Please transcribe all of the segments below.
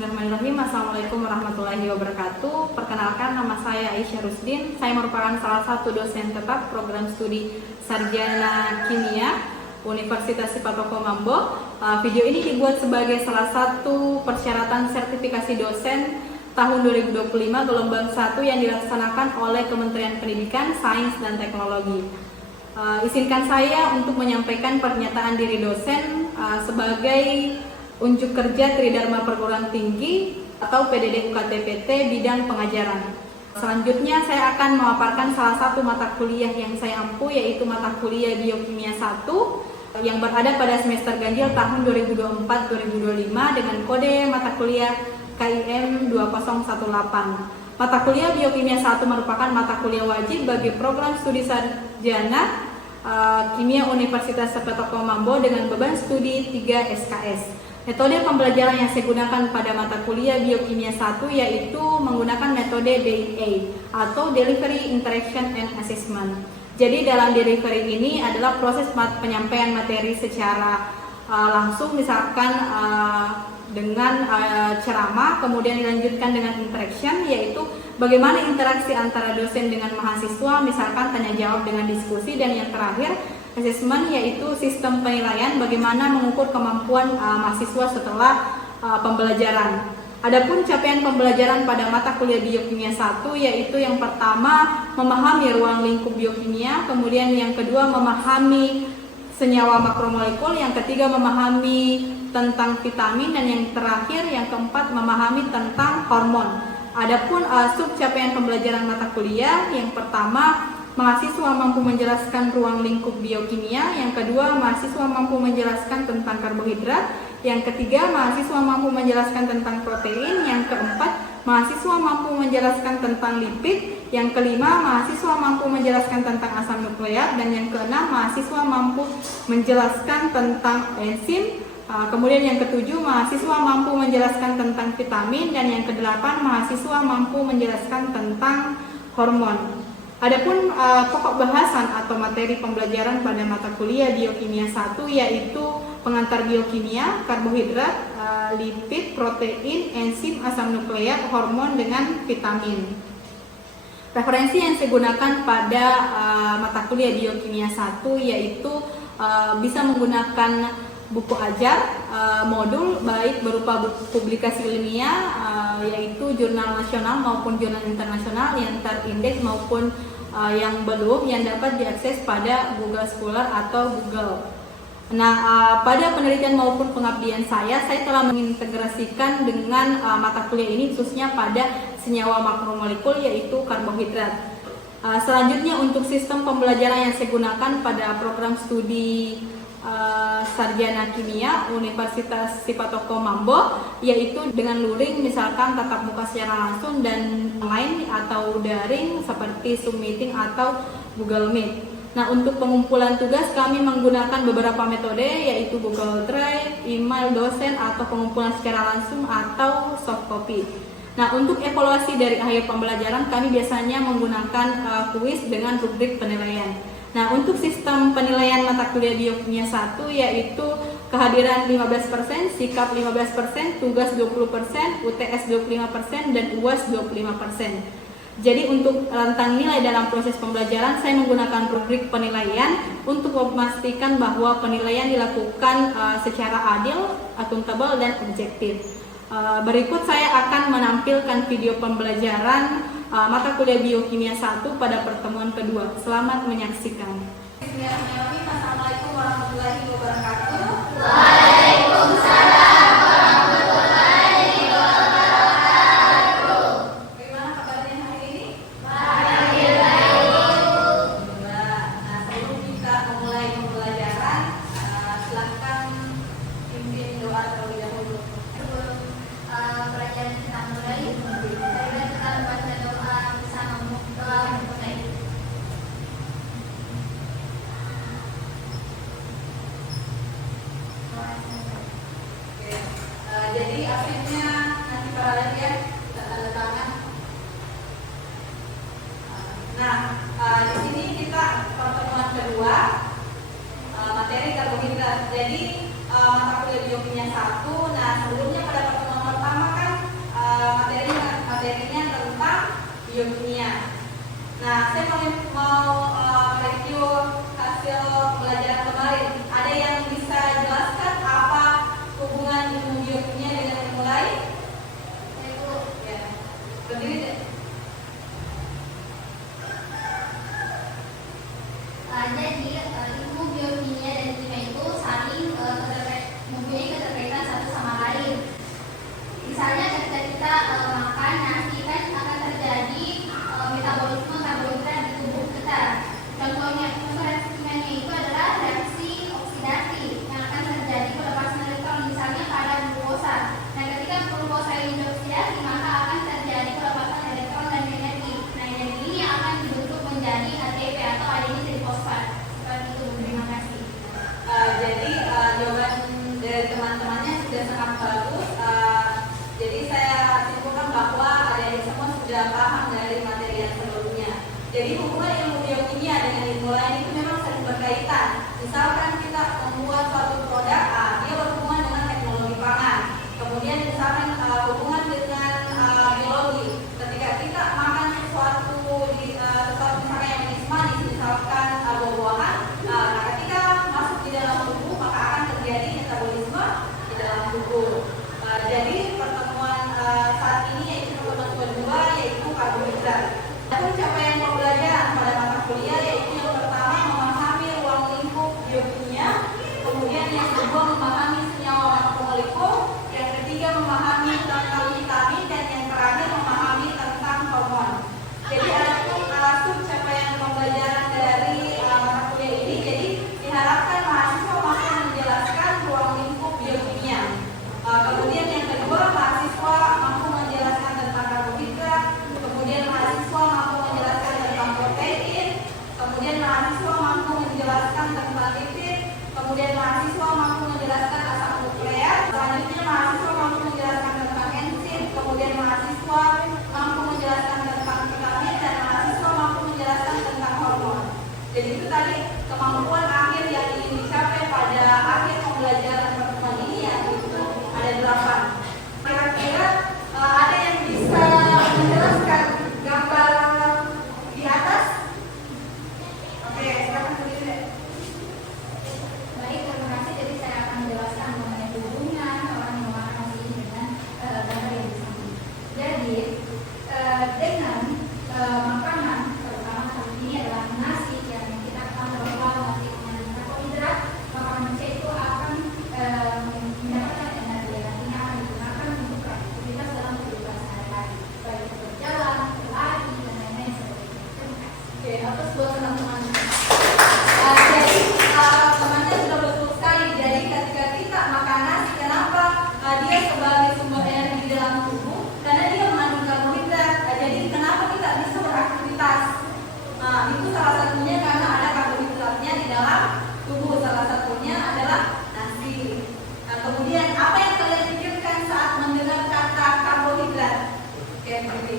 Bismillahirrahmanirrahim. Assalamualaikum warahmatullahi wabarakatuh. Perkenalkan, nama saya Aisyah Rusdin. Saya merupakan salah satu dosen tetap program studi Sarjana Kimia Universitas Sipatoko Mambo. Video ini dibuat sebagai salah satu persyaratan sertifikasi dosen tahun 2025 gelombang 1 yang dilaksanakan oleh Kementerian Pendidikan, Sains, dan Teknologi. Izinkan saya untuk menyampaikan pernyataan diri dosen sebagai unjuk kerja Tridharma Perguruan Tinggi atau PDD UKT-PT bidang pengajaran. Selanjutnya saya akan memaparkan salah satu mata kuliah yang saya ampu, yaitu mata kuliah Biokimia 1 yang berada pada semester ganjil tahun 2024-2025 dengan kode mata kuliah KIM 2018. Mata kuliah Biokimia 1 merupakan mata kuliah wajib bagi program studi sarjana Kimia Universitas Sipatoko Mambo dengan beban studi 3 SKS. Metode pembelajaran yang saya gunakan pada mata kuliah Biokimia 1 yaitu menggunakan metode DIA atau Delivery, Interaction, and Assessment. Jadi dalam delivery ini adalah proses penyampaian materi secara langsung, misalkan dengan ceramah, kemudian dilanjutkan dengan interaction, yaitu bagaimana interaksi antara dosen dengan mahasiswa, misalkan tanya jawab dengan diskusi, dan yang terakhir assessment, yaitu sistem penilaian, bagaimana mengukur kemampuan mahasiswa setelah pembelajaran. Adapun capaian pembelajaran pada mata kuliah Biokimia 1 yaitu yang pertama memahami ruang lingkup biokimia, kemudian yang kedua memahami senyawa makromolekul, yang ketiga memahami tentang vitamin, dan yang terakhir yang keempat memahami tentang hormon. Adapun sub capaian pembelajaran mata kuliah, yang pertama mahasiswa mampu menjelaskan ruang lingkup biokimia, yang kedua mahasiswa mampu menjelaskan tentang karbohidrat, yang ketiga mahasiswa mampu menjelaskan tentang protein, yang keempat mahasiswa mampu menjelaskan tentang lipid, yang kelima mahasiswa mampu menjelaskan tentang asam nukleat, dan yang keenam mahasiswa mampu menjelaskan tentang enzim. Kemudian yang ketujuh mahasiswa mampu menjelaskan tentang vitamin, dan yang kedelapan mahasiswa mampu menjelaskan tentang hormon. Adapun pokok bahasan atau materi pembelajaran pada mata kuliah Biokimia 1 yaitu pengantar biokimia, karbohidrat, lipid, protein, enzim, asam nukleat, hormon, dengan vitamin. Referensi yang saya gunakan pada mata kuliah Biokimia 1 yaitu bisa menggunakan buku ajar, modul baik berupa publikasi ilmiah yaitu jurnal nasional maupun jurnal internasional yang terindeks maupun yang belum, yang dapat diakses pada Google Scholar atau Google. Nah, pada penelitian maupun pengabdian saya telah mengintegrasikan dengan mata kuliah ini khususnya pada senyawa makromolekul yaitu karbohidrat. Selanjutnya untuk sistem pembelajaran yang saya gunakan pada program studi Sarjana Kimia Universitas Sipatoko Mambo yaitu dengan luring, misalkan tatap muka secara langsung dan online atau daring seperti Zoom meeting atau Google Meet. Nah, untuk pengumpulan tugas kami menggunakan beberapa metode yaitu Google Drive, email dosen, atau pengumpulan secara langsung atau soft copy. Nah, untuk evaluasi dari akhir pembelajaran kami biasanya menggunakan kuis dengan rubrik penilaian. Nah, untuk sistem penilaian mata kuliah Biokimia 1 yaitu kehadiran 15%, sikap 15%, tugas 20%, UTS 25%, dan UAS 25%. Jadi untuk rentang nilai dalam proses pembelajaran saya menggunakan rubrik penilaian untuk memastikan bahwa penilaian dilakukan secara adil, akuntabel, dan objektif. Berikut saya akan menampilkan video pembelajaran mata kuliah Biokimia 1 pada pertemuan kedua. Selamat menyaksikan. Bismillahirrahmanirrahim. Assalamualaikum warahmatullahi wabarakatuh. Waalaikumsalam warahmatullahi wabarakatuh. Bagaimana kabarnya hari ini? Baik. Nah, sebelum kita memulai pembelajaran, silakan pimpin doa terlebih dahulu. Pelajaran kita mulai. Saya kita baca doa bersama doa mulai. Oke. Jadi akhirnya nanti para ya kita tanda tangan. Nah, di sini kita pertemuan kedua materi karbohidrat. Jadi mata kuliah Biokimia 1. Nah, sebelumnya pada pertemuan pertama kan biokimia. Nah, saya mau review hasil pembelajaran kemarin. Ada yang bisa jelaskan apa hubungan ilmu biokimia dengan ilmu lain? Itu Ya, berdiri deh. jadi ilmu biokimia dan kimia itu saling mempunyai keterkaitan satu sama lain. Misalnya ketika kita makan nasi kan akan terjadi metabolisme karbohidrat di tubuh kita. Contoh reaksi kimianya itu adalah reaksi oksidasi yang akan terjadi pelepasan elektron misalnya pada glukosa. Nah, ketika glukosa ini dioksidasi maka akan terjadi pelepasan elektron dan energi. Nah, energi ini akan dibentuk menjadi ATP atau adenin trifosfat. Seperti itu. Terima kasih. Jadi jawaban dari teman-temannya sudah sangat bagus. Jadi saya simpulkan bahwa adik-adik semua sudah paham dari materi yang sebelumnya. Jadi hubungan ilmu biokimia dengan ilmu lain itu memang saling berkaitan. Misalkan kita membuat suatu produk, dia berhubungan dengan teknologi pangan. Kemudian misalkan hubungan dengan biologi. Ketika kita makan sesuatu misalkan yang manis, misalkan buah-buahan, nah ketika masuk di dalam tubuh maka akan terjadi metabolisme di dalam tubuh. Jadi pertemuan saat ini yaitu pertemuan kedua yaitu karbohidrat. Adapun capaian pembelajaran pada mata kuliah yaitu yang pertama memahami ruang lingkup biokimia, kemudian yang kedua memahami senyawa makromolekul, yang ketiga memahami tentang vitamin, dan yang terakhir memahami tentang hormon. Jadi adapun capaian pembelajaran dari mata kuliah ini, jadi diharapkan mahasiswa mampu menjelaskan ruang lingkup biokimia. Kemudian yang kedua, mahasiswa mampu menjelaskan tentang karbohidrat, kemudian mahasiswa mampu menjelaskan tentang protein, kemudian mahasiswa mampu menjelaskan tentang lipid, kemudian mahasiswa mampu menjelaskan asam nukleat, selanjutnya mahasiswa mampu menjelaskan tentang enzim, kemudian mahasiswa mampu menjelaskan tentang vitamin, dan mahasiswa mampu menjelaskan tentang hormon. Jadi itu tadi kemampuan akhir yang ingin dicapai pada akhir pembelajaran pertemuan ini, yaitu ada 8. Kira-kira ada yang bisa menjelaskan gambar di atas? Oke, silakan tulis deh. Baik, terima kasih. Jadi saya akan menjelaskan mengenai hubungan orang yang memakan ini dengan gambar yang di sini. Jadi dengan makanan, terutama kali ini adalah nasi yang kita ketahui bahwa nasi mengandung karbohidrat, maka manusia itu akan mendapatkan energi. Artinya akan digunakan untuk beraktivitas dalam kehidupan sehari-hari, baik itu berjalan, berlari, dan lain-lain seperti itu. Terima kasih. Oke, atas buat teman-teman. Jadi temannya sudah betul sekali. Jadi ketika kita makan nasi, kenapa dia sebagai sumber energi di dalam tubuh? Karena dia mengandung karbohidrat. Jadi kenapa kita bisa beraktivitas? Nah, itu salah satunya karena ada karbohidratnya di dalam tubuh. Salah satunya adalah nasi. Nah, kemudian apa yang kalian pikirkan saat mendengar kata karbohidrat? Oke, berarti.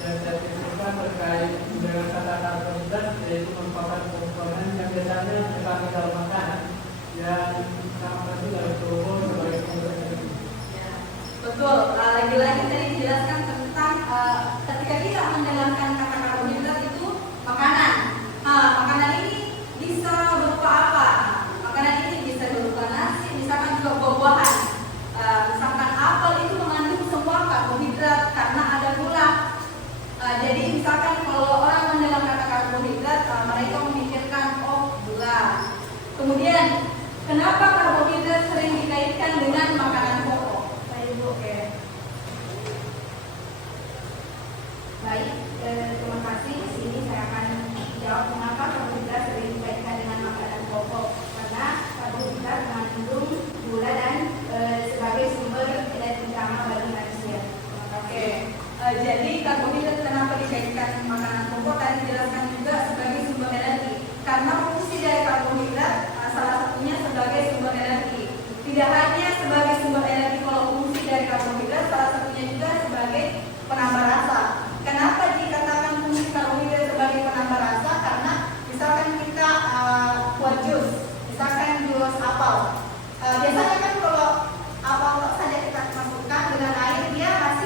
Dan sertifikat terkait dengan kata karbohidrat yaitu merupakan komponen yang biasanya dipakai dalam makanan yang sangat penting dalam tubuh sebagai sumber energi. Ya, betul. Lagi-lagi tadi dijelaskan tentang ketika kita mendengarkan kata karbohidrat itu makanan. Makanan ini bisa berupa apa? Makanan ini bisa berupa nasi, misalkan juga buah-buahan. Misalkan apel itu mengandung semua karbohidrat karena ada gula. Jadi misalkan kalau orang mendengar kata karbohidrat, mereka memikirkan gula. Kemudian kenapa karbohidrat sering dikaitkan dengan makanan pokok? Oke. Baik, terima kasih. Di sini saya akan jawab mengapa karbohidrat sering dikaitkan dengan makanan pokok. Karena karbohidrat mengandung gula dan sebagai sumber energi utama bagi manusia. Oke. Jadi karbohidrat kenapa dikaitkan makanan pokok? Tadi dijelaskan juga sebagai sumber energi. Karena fungsi dari karbohidrat salah satunya sebagai sumber energi. Tidak hanya sebagai sumber energi, kalau fungsi dari karbohidrat salah satunya juga sebagai penambah rasa. Kenapa dikatakan fungsi karbohidrat sebagai penambah rasa? Karena misalkan kita buat jus, misalkan jus apel. Biasanya kan kalau apel saja kita masukkan dengan air, dia masih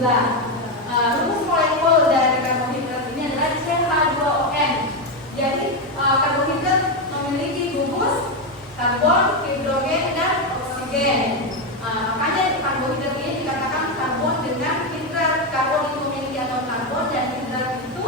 hidroksila. Rumus molekul dari karbohidrat ini adalah CH2ON. Jadi karbohidrat memiliki gugus karbon, hidrogen, dan oksigen. Makanya karbohidrat ini dikatakan karbon dengan hidrat. Karbon itu memiliki atom karbon dan hidrat itu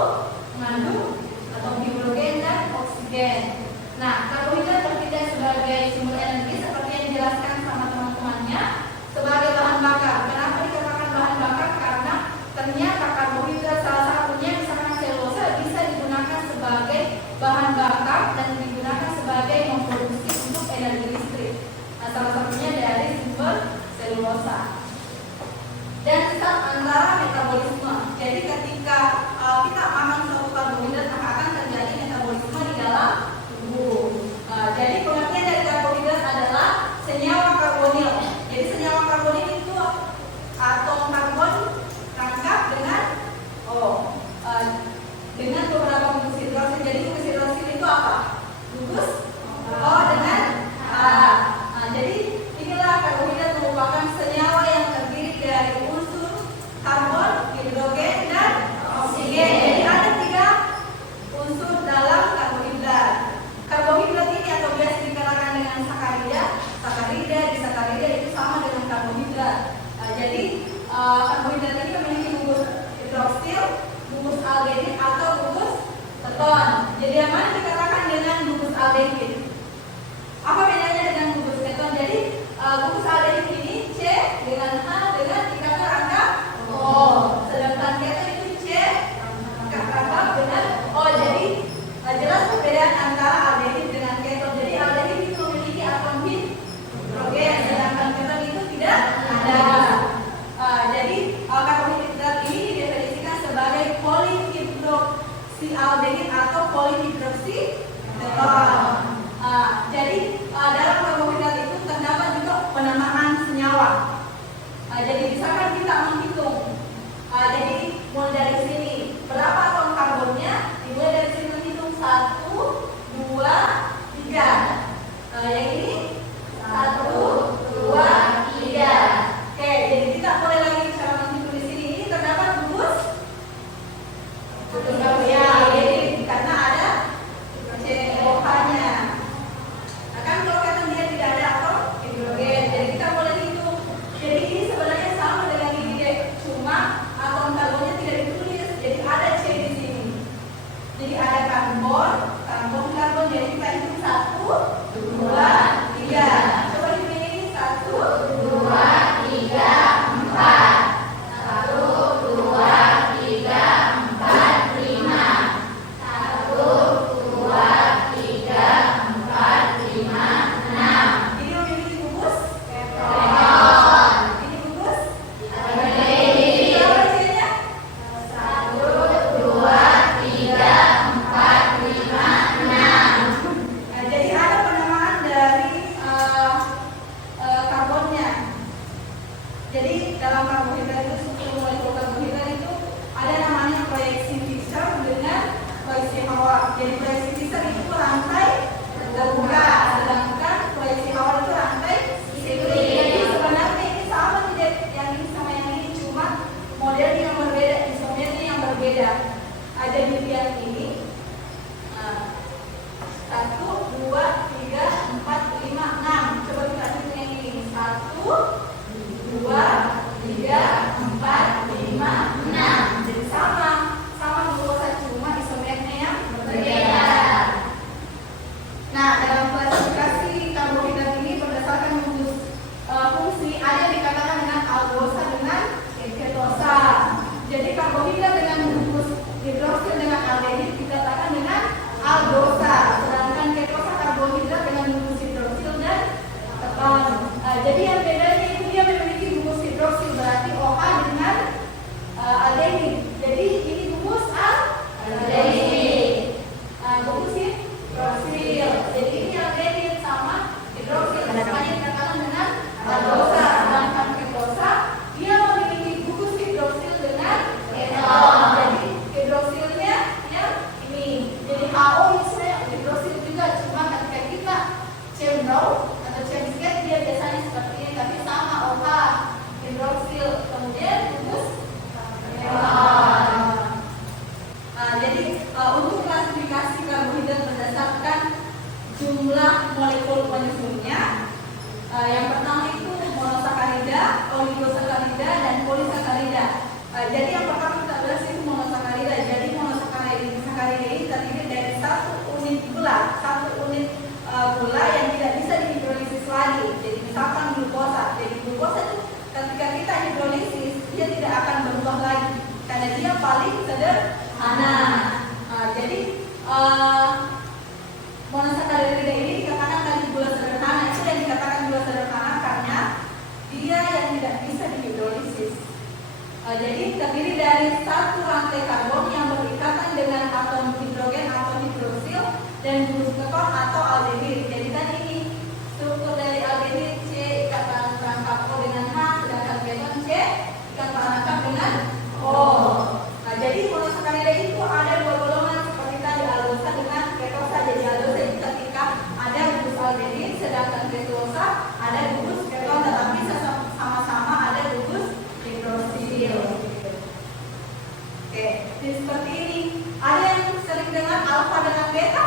mengandung atom hidrogen dan oksigen. Nah, karbohidrat bertindak sebagai sumber energi seperti yang dijelaskan sama teman-temannya sebagai bahan bakar. Kenapa dikatakan bahan bakar? Karena ternyata karbohidrat salah satunya misalkan selulosa bisa digunakan sebagai bahan bakar dan digunakan sebagai memproduksi untuk energi listrik. Nah, salah satunya dari sumber selulosa. Dan tetap antara metabolisme. Jadi ketika kita makan suatu karbohidrat maka akan terjadi metabolisme di dalam tubuh. Jadi pengertian dari karbohidrat adalah senyawa karbonil. Jadi senyawa karbonil itu atom karbon rangkap dengan beberapa gugus hidroksil. Jadi gugus hidroksil itu apa? Gugus O dengan A. Jadi inilah karbohidrat merupakan senyawa yang terdiri dari unsur karbon, hidrogen, dan oksigen. Jadi ada 3 unsur dalam karbohidrat. Karbohidrat ini atau biasa dikatakan dengan sakarida. Disakarida itu sama dengan karbohidrat. Jadi karbohidrat ini memiliki gugus hidroksil, gugus aldehid atau gugus keton. Jadi yang mana dikatakan dengan gugus aldehid? Apa bedanya dengan gugus keton? Jadi gugus aldehid ini C dengan H dengan ikatan rangkap O. Sedangkan keton itu C rangkap dengan O. Jadi jelas perbedaan antara aldehid dengan keton. Jadi aldehid itu memiliki atom hidrogen, sedangkan keton itu tidak ada. Jadi karbohidrat ini didefinisikan sebagai polihidroksialdehid atau polihidroksiketon. oligosakarida dan polisakarida. Jadi yang pertama kita bahas itu monosakarida. Jadi monosakarida ini terdiri dari satu unit gula, gula yang tidak bisa dihidrolisis lagi. Jadi misalkan glukosa. Jadi glukosa itu ketika kita hidrolisis dia tidak akan berubah lagi karena dia paling sederhana. Jadi monosakarida ini dikatakan tadi gula sederhana. Itu yang dikatakan gula sederhana karena dia yang tidak bisa dihidrolisis. Jadi terdiri dari satu rantai karbon yang berikatan dengan atom hidrogen atau hidroksil dan gulus keton atau aldehid. Jadi tadi ini struktur dari aldehid C ikatan perangkap O dengan H, sedangkan keton C ikatan perangkap dengan O. Nah, jadi monosakarida itu ada dua golongan seperti tadi aldosa dengan ketosa. Jadi aldosa itu ketika ada gugus aldehid, sedangkan ketosa ada gugus keton, tetapi sama-sama ada gugus hidroksil. Oke, jadi seperti ini. Ada yang sering dengar alfa dengan beta?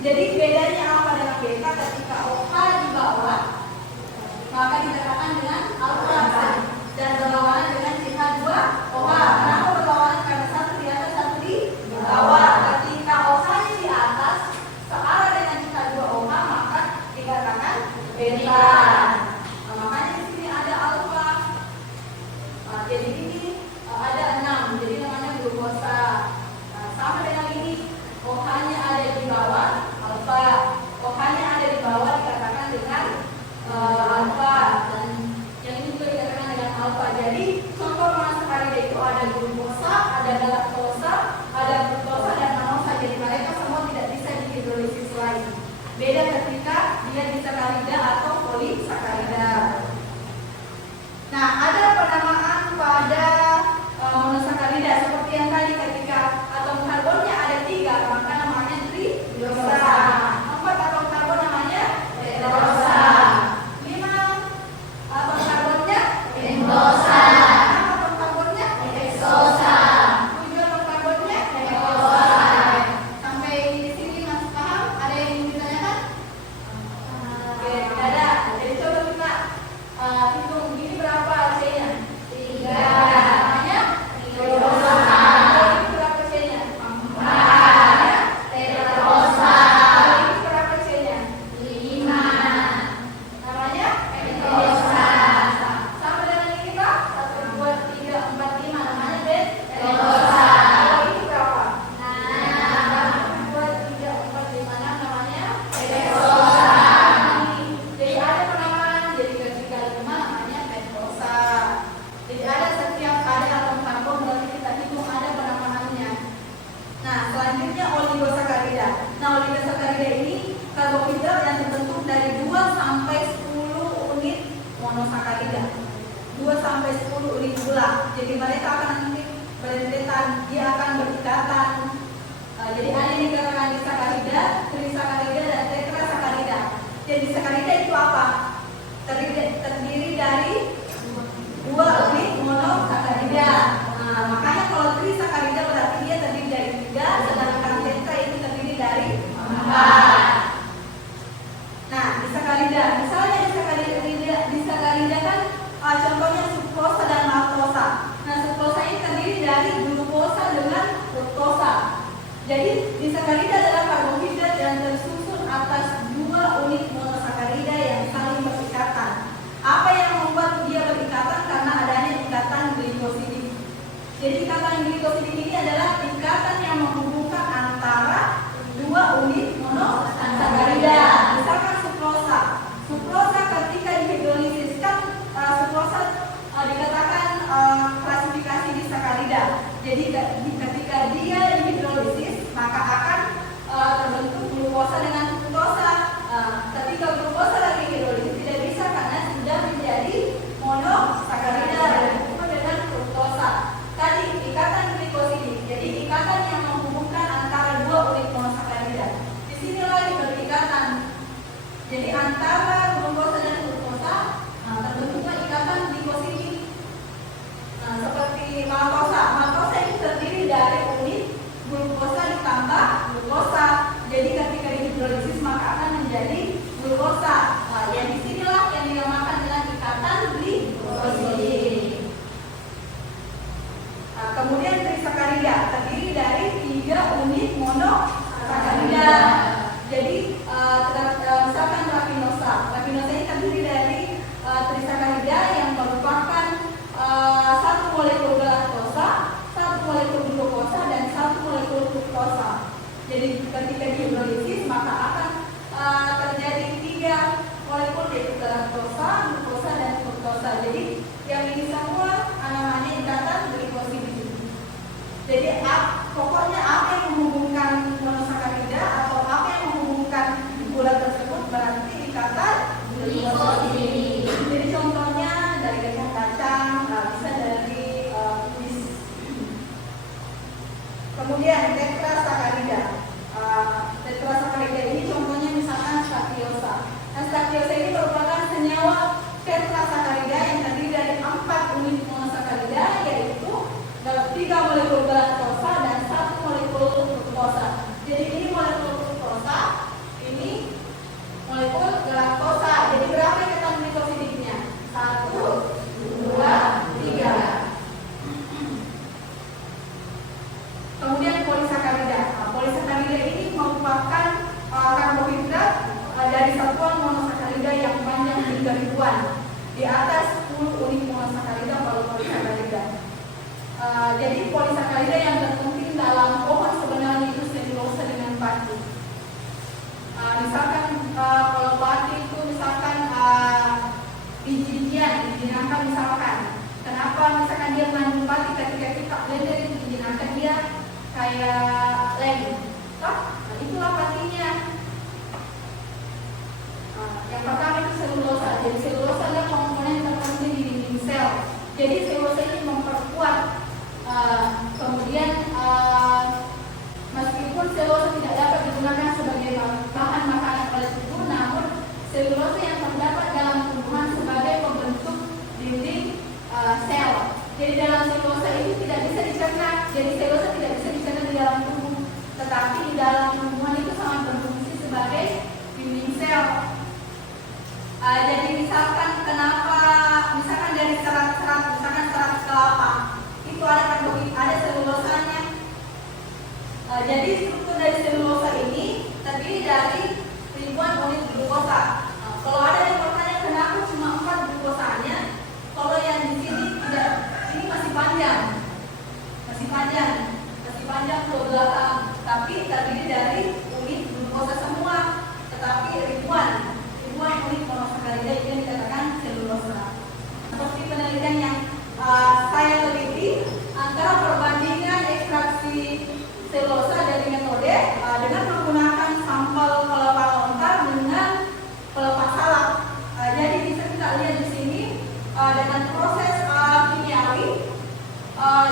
Jadi bedanya alfa dengan beta ketika OH di bawah maka dikatakan dengan alfa dan berlawanan dengan CH2OH. Kenapa berlawanan? Karena satu di atas, satu di bawah. Ketika OH-nya di atas searah dengan CH2OH maka dikatakan beta. Makanya di sini ada alfa. Jadi ini ada 6, jadi namanya glukosa. Sama dengan ini, OH-nya ada di bawah, alfa. OH-nya ada di bawah dikatakan dengan alfa, dan yang ini juga dikatakan dengan alfa. Jadi contoh monosakarida itu ada glukosa, ada galaktosa, ada fruktosa dan manosa. Jadi mereka semua tidak bisa dihidrolisis lagi. Beda ketika dia disakarida atau polisakarida. Nah, ada penamaan pada monosakarida seperti yang tadi ketika atom karbonnya ada 3 maka namanya tridosa. 4 atom karbon namanya tetrosa. 5 atom karbonnya pentosa. 6 atom karbonnya heksosa. 7 atom karbonnya hektosa. Sampai di sini masih paham? Ada yang ingin ditanyakan? Oke, ada. Jadi coba kita hitung ini berapa C-nya? 3. Jadi mereka akan nanti berentetan, dia akan berikatan. Jadi ada yang dikatakan disakarida, trisakarida, dan tetrasakarida. Jadi disakarida itu apa? Terdiri dari 2 unit monosakarida. Nah, makanya kalau trisakarida berarti dia terdiri dari 3, sedangkan tetra itu terdiri dari 4. Nah, disakarida, misalnya disakarida kan contohnya sukrosa dan maltosa. Nah, sukrosa ini terdiri dari glukosa dengan fruktosa. Jadi disakarida adalah karbohidrat yang tersusun atas 2 unit monosakarida yang saling berikatan. Apa yang membuat dia berikatan? Karena adanya ikatan glikosidik. Jadi ikatan glikosidik ini adalah ikatan yang menghubungkan antara 2 unit monosakarida. Misalkan sukrosa. Sukrosa ketika dihidrolisis kan sukrosa dikatakan klasifikasi disakarida. Jadi ketika dia dihidrolisis maka akan terbentuk glukosa dengan fruktosa. Ketika glukosa lagi hidrolisis tidak bisa karena sudah menjadi monosakarida berhubungan dengan fruktosa. Tadi ikatan glikosidik. Jadi ikatan yang menghubungkan antara 2 unit monosakarida. Di sini lagi berikatan. Jadi antara glukosa dan fruktosa terbentuklah ikatan glikosidik. Seperti maltosa. Maltosa ini terdiri dari unit glukosa ditambah glukosa. Jadi ketika dihidrolisis maka akan menjadi glukosa. Yang disinilah yang dinamakan dengan Jadi pokoknya apa yang menghubungkan monosakarida atau apa yang menghubungkan gula tersebut berarti dikatakan Glikosida. Jadi contohnya dari kacang, bisa dari kuis. Kemudian tetrasakarida. Tetrasakarida ini contohnya misalkan stachylosa. Nah, stachylosa ini merupakan senyawa tetrasakarida yang terdiri dari 4 unit monosakarida, yaitu 3 molekul galaktosa dan 1 molekul fruktosa. Jadi ini molekul fruktosa, ini molekul galaktosa. Jadi berapa ikatan glikosidiknya? 1, 2, 3. Kemudian polisakarida. Polisakarida ini merupakan karbohidrat dari satuan monosakarida yang panjang hingga ribuan, di atas 10 unit monosakarida kalau polisakarida. Jadi polisakarida yang terpenting dalam pohon sebenarnya itu selulosa dengan pati. Misalkan kalau pati itu misalkan biji-bijian, biji nangka misalkan. Kenapa misalkan dia mengandung pati ketika kita blender itu biji nangka dia kayak lem, itulah patinya. Yang pertama itu selulosa. Jadi selulosa adalah komponen terpenting di dinding sel. Jadi selulosa ini memperkuat. Kemudian meskipun selulosa tidak dapat digunakan sebagai bahan makanan oleh tubuh, namun selulosa yang terdapat dalam tumbuhan sebagai pembentuk dinding sel. Jadi dalam selulosa ini tidak bisa dicerna. Jadi selulosa tidak bisa dicerna di dalam tubuh, tetapi di dalam tumbuhan itu sangat berfungsi sebagai dinding sel. Jadi misalkan kenapa, misalkan dari serat-serat, misalkan serat kelapa, itu ada karbohidrat, ada selulosanya. Jadi struktur dari selulosa ini terdiri dari ribuan unit glukosa. Kalau ada yang bertanya kenapa cuma 4 glukosanya, kalau yang di sini tidak, ini masih panjang ke belakang, tapi terdiri dari unit glukosa semua, tetapi ribuan unit monosakarida itu yang dikatakan selulosa. Seperti penelitian yang saya teliti antara perbandingan ekstraksi selulosa dari metode dengan menggunakan sampel pelepah lontar dengan pelepah salak. Jadi bisa kita lihat di sini dengan proses kimiawi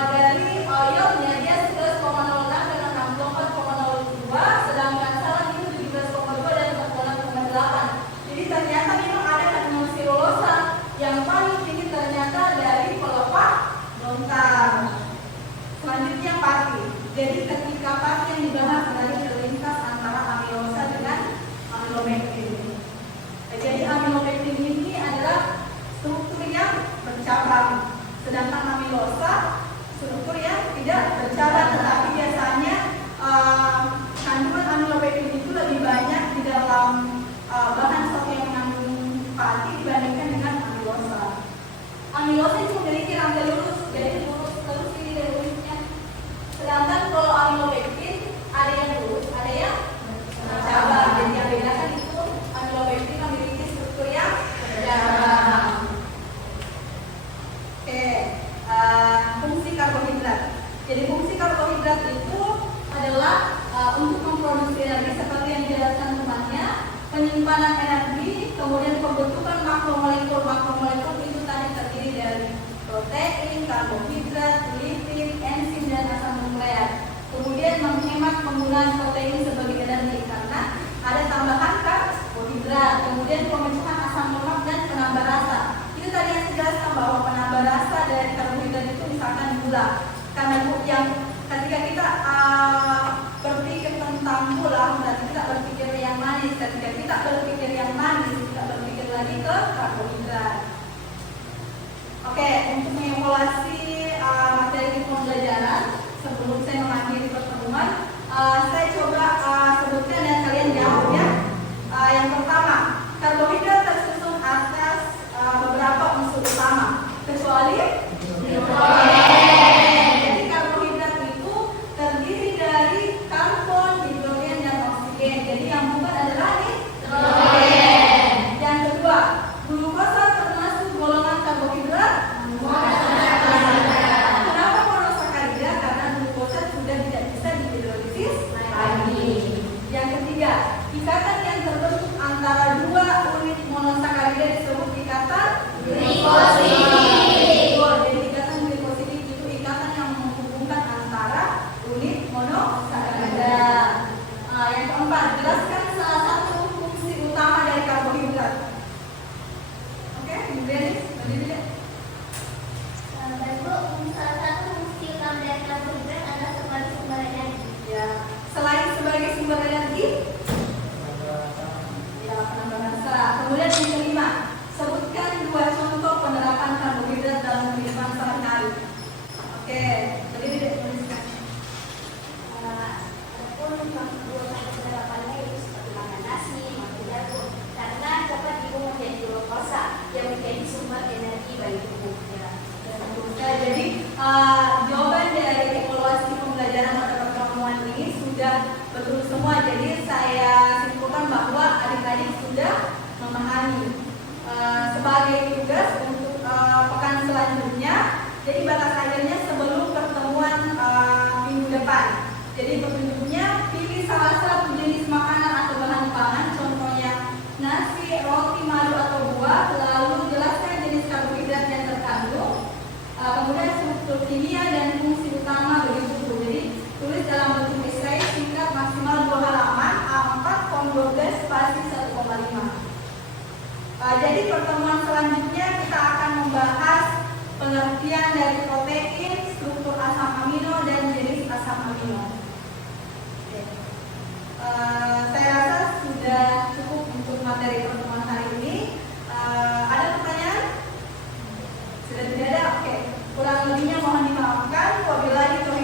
dari ionnya dia 11,06 dengan 64,02, sedangkan salak itu 17,2 dan 46,8. Jadi ternyata memang ada kandungan selulosa yang paling tinggi ternyata dari pelepah lontar. Selanjutnya pati. Jadi ketika pati yang dibahas dari terlintas antara amilosa dengan amilopektin. Jadi amilopektin ini adalah struktur yang bercabang, sedangkan amilosa struktur yang tidak bercabang, tetapi biasanya kandungan amilopektin itu lebih banyak di dalam bahan stok yang mengandung pati dibandingkan dengan amilosa. Amilosa itu memiliki rangka lurus, jadi lurus terus ini lurusnya. Sedangkan kalau amilopektin ada yang lurus, ada yang bercabang. Jadi yang bedakan itu amilopektin memiliki struktur yang bercabang. Fungsi karbohidrat. Jadi fungsi karbohidrat itu adalah untuk memproduksi energi seperti yang dijelaskan temannya, penyimpanan energi, kemudian pembentukan makromolekul itu tadi terdiri dari protein, karbohidrat, lipid, enzim dan asam nukleat. Kemudian menghemat penggunaan protein sebagai energi karena ada tambahan karbohidrat, kemudian pemecahan asam lemak dan penambah rasa. Itu tadi yang dijelaskan bahwa penambah rasa dari karbohidrat itu misalkan gula. Karena yang ketika kita berpikir tentang gula, berarti kita berpikir yang manis. Ketika kita berpikir yang manis, kita berpikir lagi ke karbohidrat. Oke, untuk mengevaluasi materi pembelajaran sebelum saya mengakhiri pertemuan, saya coba sebutkan dan kalian jawab ya. Yang pertama, karbohidrat tersusun atas beberapa unsur utama, kecuali jadi karbohidrat itu terdiri dari karbon, hidrogen dan oksigen. Jadi yang bukan adalah hidrogen. Yang kedua, glukosa termasuk golongan karbohidrat. Kenapa monosakarida? Karena glukosa unit monosakarida disebut ikatan Glikosida. Jadi ikatan glikosida itu ikatan yang menghubungkan antara unit monosakarida. Yang keempat, jelaskan salah satu fungsi utama dari karbohidrat. Oke, kemudian berdiri. Salah satu fungsi utama dari karbohidrat adalah sebagai sumber energi. Ya, selain sebagai sumber energi, ya penambahan serat. Kemudian yang kelima, sebutkan 2 contoh penerapan karbohidrat dalam kehidupan sehari-hari. Oke, berdiri deh, tuliskan. Adapun penerapannya itu seperti makan nasi, makan jagung, karena dapat diubah menjadi glukosa yang menjadi sumber energi bagi tubuh. Ya, jadi jawaban dari evaluasi pembelajaran mata pertemuan ini sudah betul semua. Jadi saya simpulkan bahwa adik-adik sudah memahami. Sebagai tugas untuk pekan selanjutnya, jadi batas akhirnya sebelum pertemuan minggu depan. Jadi petunjuknya, pilih salah satu jenis makanan atau bahan pangan, contohnya nasi, roti, madu atau buah, lalu jelaskan jenis karbohidrat yang terkandung. Kemudian struktur kimia dan fungsi utama bagi tubuh. Jadi tulis dalam bentuk esai singkat maksimal 2 halaman, A4 form 12 spasi 1,5. Jadi pertemuan selanjutnya kita akan membahas pengertian dari protein, struktur asam amino dan jenis asam amino. Oke. Saya rasa sudah cukup untuk materi pertemuan hari ini. Ada pertanyaan? Sudah tidak ada? Oke. Kurang lebihnya mohon dimaafkan. Wabillahi taufiq.